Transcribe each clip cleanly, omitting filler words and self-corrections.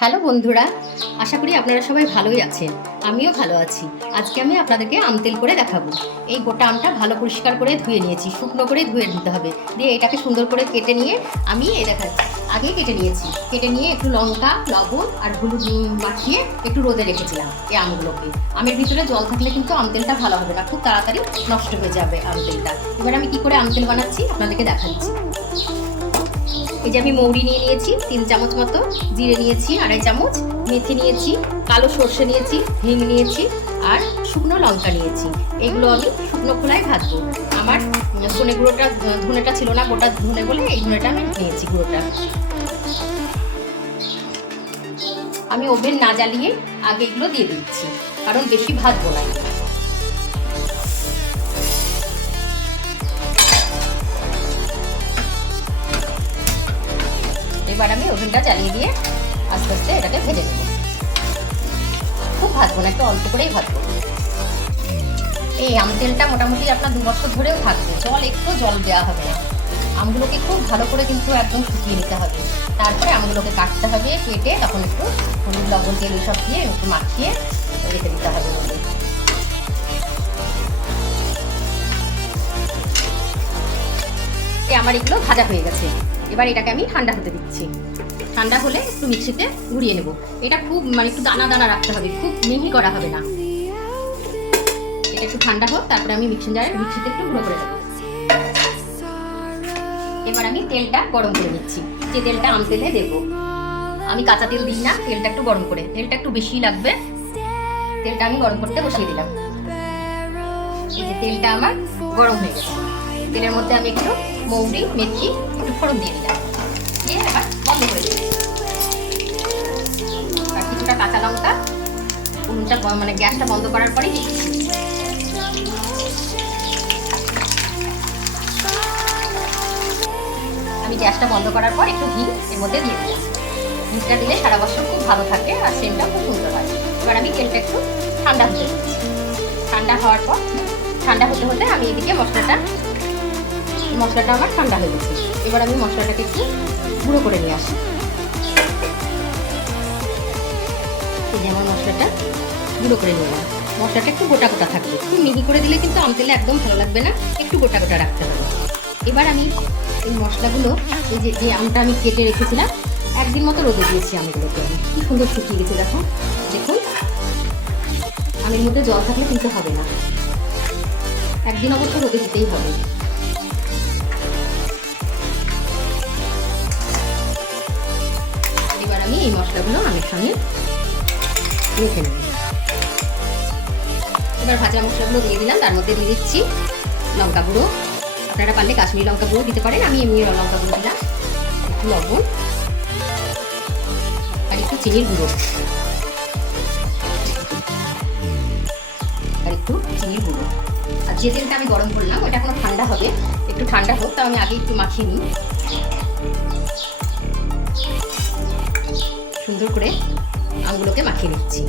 Hello বন্ধুরা, আশা করি আপনারা সবাই ভালোই আছেন। আমিও ভালো আছি। আজকে আমি আপনাদেরকে আম তেল করে দেখাবো। এই গোটা আমটা ভালো পরিষ্কার করে ধুয়ে নিয়েছি, শুকনো করে ধুয়ে নিতে হবে। দিয়ে এটাকে সুন্দর করে কেটে নিয়ে আমি দেখাচ্ছি। আগেই কেটে নিয়েছি, কেটে নিয়ে একটু লঙ্কা, লবণ আর হলুদ মাখিয়ে একটু রোদে রেখেছিলাম এই আমগুলোকে। আমের ভিতরে জল থাকলে কিন্তু আম তেলটা ভালো হবে না, খুব তাড়াতাড়ি নষ্ট হয়ে যাবে আম তেলটা। এবার আমি কি করে আম তেল বানাচ্ছি আপনাদেরকে দেখাচ্ছি। এই যে আমি মৌরি নিয়ে নিয়েছি 3 চামচ মতো, জিরে নিয়েছি 2.5 চামচ, মেথি নিয়েছি, কালো সর্ষে নিয়েছি, হিং নিয়েছি আর শুকনো লঙ্কা নিয়েছি। এগুলো আমি শুকনো খোলায় ভাজবো। আমার ধনেটা ছিল না, গোটা ধনে বলে এই ধনেটা আমি নিয়েছি গুঁড়োটা। আমি ওভেন না জ্বালিয়ে আগে এগুলো দিয়ে দিচ্ছি, কারণ বেশি ভাজবো না। এবার আমি ওভেনটা জ্বালিয়ে দিয়ে আস্তে আস্তে এটাকে ভেজে নেব। খুব ভাজবো না, একটু অল্প করেই ভাজবো। এই আম তেলটা মোটামুটি আপনার 2 বছর ধরেও থাকবে, একটু জল দেওয়া হবে না। আমগুলোকে খুব ভালো করে কিন্তু একদম শুকিয়ে নিতে হবে। তারপরে আমগুলোকে কাটতে হবে, কেটে তখন একটু হলুদ, লবণ, তেল সব দিয়ে একটু মাখিয়ে রেখে দিতে হবে। আমার এগুলো ভাজা হয়ে গেছে। এবার এটাকে আমি ঠান্ডা হতে দিচ্ছি। ঠান্ডা হলে একটু মিক্সিতে ঘুরিয়ে নেব। এটা খুব একটু দানা দানা রাখতে হবে, খুব মিহি করা হবে না। এটা একটু ঠান্ডা হোক, তারপরে আমি মিক্সিতে একটু গুঁড়ো করে দেবো। এবার আমি তেলটা গরম করে নিচ্ছি। যে তেলটা আম তেলে দেবো, আমি কাঁচা তেল দিই না, তেলটা একটু গরম করে, তেলটা একটু বেশি লাগবে। তেলটা আমি গরম করতে বসিয়ে দিলাম। এই যে তেলটা আমার গরম হয়ে গেছে। তেলের মধ্যে আমি একটু মৌরি, মেথি একটু ফোড়ন দিয়ে দিলাম, দিয়ে এবার বন্ধ করে দিই। আর কিছুটা কাঁচা লঙ্কা, উনুনটা গ্যাসটা বন্ধ করার পরেই দিচ্ছি। আমি গ্যাসটা বন্ধ করার পর একটু ঘি এর মধ্যে দিয়ে দিলাম। ঘিটা দিলে সারা বছর খুব ভালো থাকে আর সেন্টটা খুব সুন্দর হয়। এবার আমি তেলটা একটু ঠান্ডা হতে দিচ্ছি। ঠান্ডা হওয়ার পর, ঠান্ডা হতে হতে আমি এদিকে মশলাটা আমার ঠান্ডা হয়ে গেছে। এবার আমি মশলাটাকে একটু গুঁড়ো করে নিয়ে আসি। এই যে আমার মশলাটা গুঁড়ো করে নিলাম। মশলাটা একটু গোটা গোটা থাকবে, একটু মিহি করে দিলে কিন্তু আম তেলে একদম ভালো লাগবে না, একটু গোটা গোটা রাখতে হবে। এবার আমি এই মশলাগুলো, এই যে আমটা আমি কেটে রেখেছিলাম, একদিন মতো রোদে দিয়েছি আমগুলোকে। আমি কি সুন্দর শুকিয়ে গেছে, দেখুন। আমের মধ্যে জল থাকলে কিন্তু হবে না, একদিন অবশ্য রোদে দিতেই হবে। এবার আমি এই মশলাগুলো আমের সঙ্গে মেখে নেব। এবার ভাজা মশলাগুলো দিয়ে দিলাম, তার মধ্যে দিয়ে দিচ্ছি লঙ্কা গুঁড়ো। আপনারা পারলে কাশ্মীরি লঙ্কা গুঁড়ো দিতে পারেন, আমি এমনি লঙ্কা গুঁড়ো দিলাম। একটু লবণ আর একটু চিনির গুঁড়ো, আর যে তেলটা আমি গরম করলাম ওটা এখনো ঠান্ডা হবে, একটু ঠান্ডা হোক, তাও আমি আগে একটু মাখিয়ে নিই। সুন্দর করে আমগুলোকে মাখিয়ে নিচ্ছি।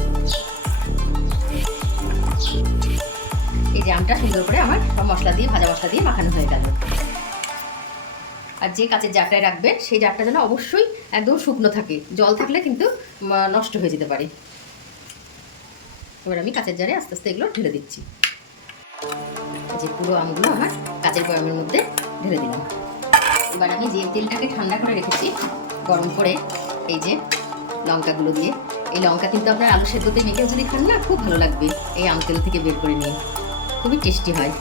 এই যে আমটা সুন্দর করে আমার সব মশলা দিয়ে, ভাজা মশলা দিয়ে মাখানো হয়ে গেল। আর যে কাঁচের জারটায় রাখবেন সেই জারটা যেন অবশ্যই একদম শুকনো থাকে, জল থাকলে কিন্তু নষ্ট হয়ে যেতে পারে। এবার আমি কাঁচের জারে আস্তে আস্তে এগুলো ঢেলে দিচ্ছি। যে পুরো আমগুলো আমার কাঁচের বয়ামের মধ্যে ঢেলে দিলাম। এবার আমি যে তেলটাকে ঠান্ডা করে রেখেছি গরম করে, এই যে লঙ্কাগুলো দিয়ে, এই লঙ্কা কিন্তু আপনার আলু সেদ্ধতে মেখেও যদি খান না, খুব ভালো লাগবে। এই আম তেল থেকে বের করে নিয়ে খুবই টেস্টি হয়।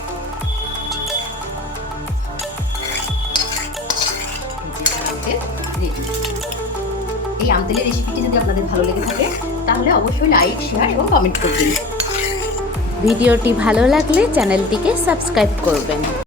এই আম তেলের রেসিপিটি যদি আপনাদের ভালো লেগে থাকে তাহলে অবশ্যই লাইক, শেয়ার এবং কমেন্ট করবেন। ভিডিওটি ভালো লাগলে চ্যানেলটিকে সাবস্ক্রাইব করবেন।